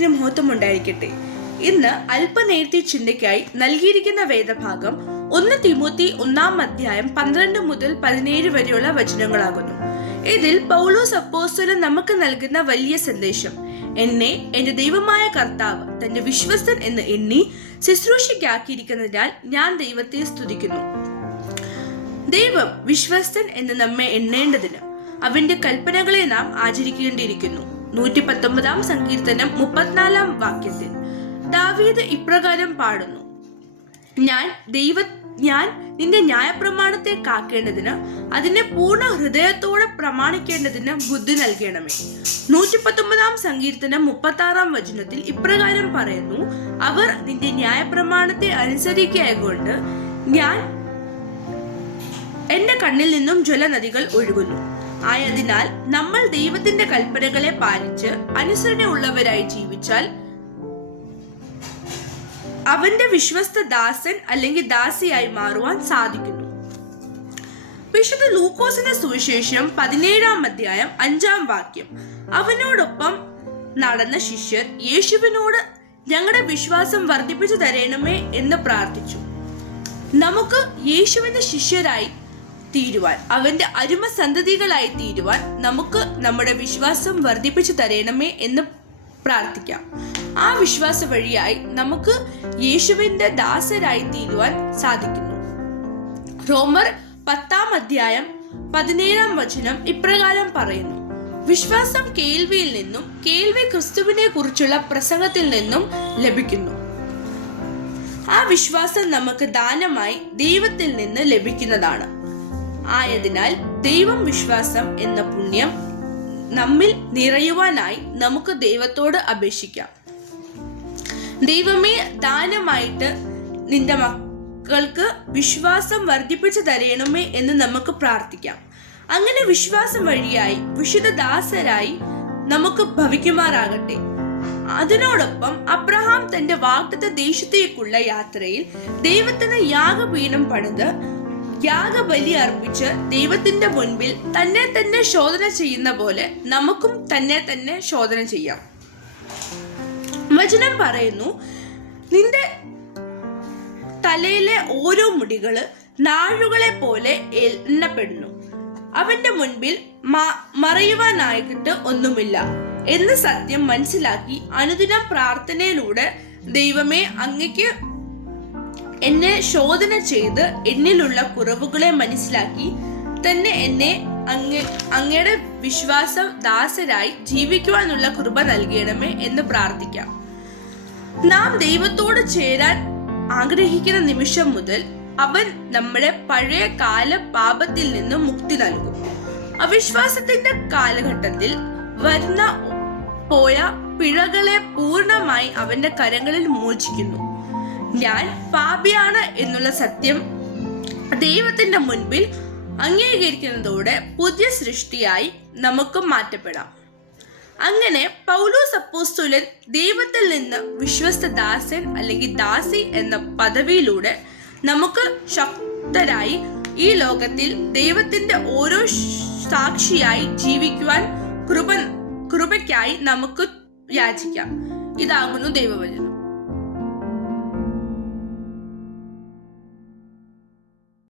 നാമത്തിന് മഹത്വം ഉണ്ടായിരിക്കട്ടെ. ഇന്ന് അല്പനേരത്തെ ചിന്തയ്ക്കായി നൽകിയിരിക്കുന്ന വേദഭാഗം 1 തിമോത്തി 1 12 മുതൽ 17 വരെയുള്ള വചനങ്ങളാകുന്നു. ഇതിൽ പൗലോസ് അപ്പോസ്തലൻ നമുക്ക് നൽകുന്ന വലിയ സന്ദേശം, എന്നെ എന്റെ ദൈവമായ കർത്താവ് തന്റെ വിശ്വസ്തൻ എന്ന് എണ്ണി ശുശ്രൂഷയ്ക്കാക്കിയിരിക്കുന്നതിനാൽ ഞാൻ ദൈവത്തെ സ്തുതിക്കുന്നു. ദൈവം വിശ്വസ്തൻ എന്ന് നമ്മെ എണ്ണേണ്ടതിന് അവന്റെ കൽപ്പനകളെ നാം ആചരിക്കേണ്ടിയിരിക്കുന്നു. 119 സങ്കീർത്തനം 34 വാക്യത്തിൽ ദാവീദ് ഇപ്രകാരം പാടുന്നു, ഞാൻ നിന്റെ ന്യായപ്രമാണത്തെ കാക്കേണ്ടതിന് അതിനെ പൂർണ്ണ ഹൃദയത്തോടെ പ്രമാണിക്കേണ്ടതിന് ബുദ്ധി നൽകണമേ. 119 സങ്കീർത്തനം 36 വചനത്തിൽ ഇപ്രകാരം പറയുന്നു, അവർ നിന്റെ ന്യായപ്രമാണത്തെ അനുസരിക്കുകകൊണ്ട് എന്റെ കണ്ണിൽ നിന്നും ജലനദികൾ ഒഴുകുന്നു. ആയതിനാൽ നമ്മൾ ദൈവത്തിന്റെ കൽപ്പനകളെ പാലിച്ച് അനുസരണയുള്ളവരായി ജീവിച്ചാൽ അവന്റെ വിശ്വസ്ത ദാസൻ അല്ലെങ്കിൽ ദാസിയായി മാറുവാൻ സാധിക്കുന്നു. വിശുദ്ധ ലൂക്കോസിന്റെ സുവിശേഷം 17 5 വാക്യം, അവനോടൊപ്പം നടന്ന ശിഷ്യർ യേശുവിനോട് ഞങ്ങളുടെ വിശ്വാസം വർദ്ധിപ്പിച്ചു തരണമേ എന്ന് പ്രാർത്ഥിച്ചു. നമുക്ക് യേശുവിന്റെ ശിഷ്യരായി തീരുവാൻ, അവന്റെ അരുമ സന്തതികളായി തീരുവാൻ നമുക്ക് നമ്മുടെ വിശ്വാസം വർദ്ധിപ്പിച്ചു തരണമേ എന്ന് പ്രാർത്ഥിക്കാം. ആ വിശ്വാസ വഴിയായി നമുക്ക് യേശുവിന്റെ ദാസരായി തീരുവാൻ സാധിക്കുന്നു. റോമർ 10 17 വചനം ഇപ്രകാരം പറയുന്നു, വിശ്വാസം കേൾവിയിൽ നിന്നും, കേൾവി ക്രിസ്തുവിനെ കുറിച്ചുള്ള പ്രസംഗത്തിൽ നിന്നും ലഭിക്കുന്നു. ആ വിശ്വാസം നമുക്ക് ദാനമായി ദൈവത്തിൽ നിന്ന് ലഭിക്കുന്നതാണ്. ആയതിനാൽ ദൈവം വിശ്വാസം എന്ന പുണ്യം നമ്മിൽ നിറയുവാനായി നമുക്ക് ദൈവത്തോട് അപേക്ഷിക്കാം. ദൈവമേ, ദാനമായിട്ട് നിന്റെ മക്കൾക്ക് വിശ്വാസം വർദ്ധിപ്പിച്ചു തരണമേ എന്ന് നമുക്ക് പ്രാർത്ഥിക്കാം. അങ്ങനെ വിശ്വാസം വഴിയായി വിശുദ്ധ ദാസരായി നമുക്ക് ഭവിക്കുമാറാകട്ടെ. അതിനോടൊപ്പം അബ്രഹാം തന്റെ വാഗ്ദത്ത ദേശത്തേക്കുള്ള യാത്രയിൽ ദൈവത്തിന് യാഗപീഠം പണിത് യാഗബലി അർപ്പിച്ച് ദൈവത്തിന്റെ മുൻപിൽ തന്നെ തന്നെ ശോധന ചെയ്യുന്ന പോലെ നമുക്കും തന്നെ ശോധന ചെയ്യാം. വചനം പറയുന്നു, നിന്റെ തലയിലെ ഓരോ മുടികള് നാഴുകളെ പോലെ എണ്ണപ്പെടുന്നു, അവന്റെ മുൻപിൽ മറയുവാനായിട്ട് ഒന്നുമില്ല എന്ന് സത്യം മനസ്സിലാക്കി അനുദിനം പ്രാർത്ഥനയിലൂടെ ദൈവമേ, അങ്ങയ്ക്ക് എന്നെ ശോധന ചെയ്ത് എന്നിലുള്ള കുറവുകളെ മനസ്സിലാക്കി തന്നെ എന്നെ അങ്ങയുടെ വിശ്വാസ ദാസരായി ജീവിക്കുവാനുള്ള കൃപ നൽകണമേ എന്ന് പ്രാർത്ഥിക്കാം. നാം ദൈവത്തോട് ചേരാൻ ആഗ്രഹിക്കുന്ന നിമിഷം മുതൽ അവൻ നമ്മുടെ പഴയ കാല പാപത്തിൽ നിന്ന് മുക്തി നൽകും. അവിശ്വാസത്തിന്റെ കാലഘട്ടത്തിൽ വരുന്ന പോയ പിഴകളെ പൂർണ്ണമായി അവന്റെ കരങ്ങളിൽ മോചിക്കുന്നു. ഞാൻ പാപിയാണ് എന്നുള്ള സത്യം ദൈവത്തിന്റെ മുൻപിൽ അംഗീകരിക്കുന്നതോടെ പുതിയ സൃഷ്ടിയായി നമുക്ക് മാറ്റപ്പെടാം. അങ്ങനെ പൗലോസ് അപ്പോസ്തലൻ ദൈവത്തിൽ നിന്ന് വിശ്വസ്ത ദാസൻ അല്ലെങ്കിൽ ദാസി എന്ന പദവിയിലൂടെ നമുക്ക് ശക്തരായി ഈ ലോകത്തിൽ ദൈവത്തിന്റെ ഓരോ സാക്ഷിയായി ജീവിക്കുവാൻ കൃപയ്ക്കായി നമുക്ക് യാചിക്കാം. ഇതാകുന്നു ദൈവവചനം.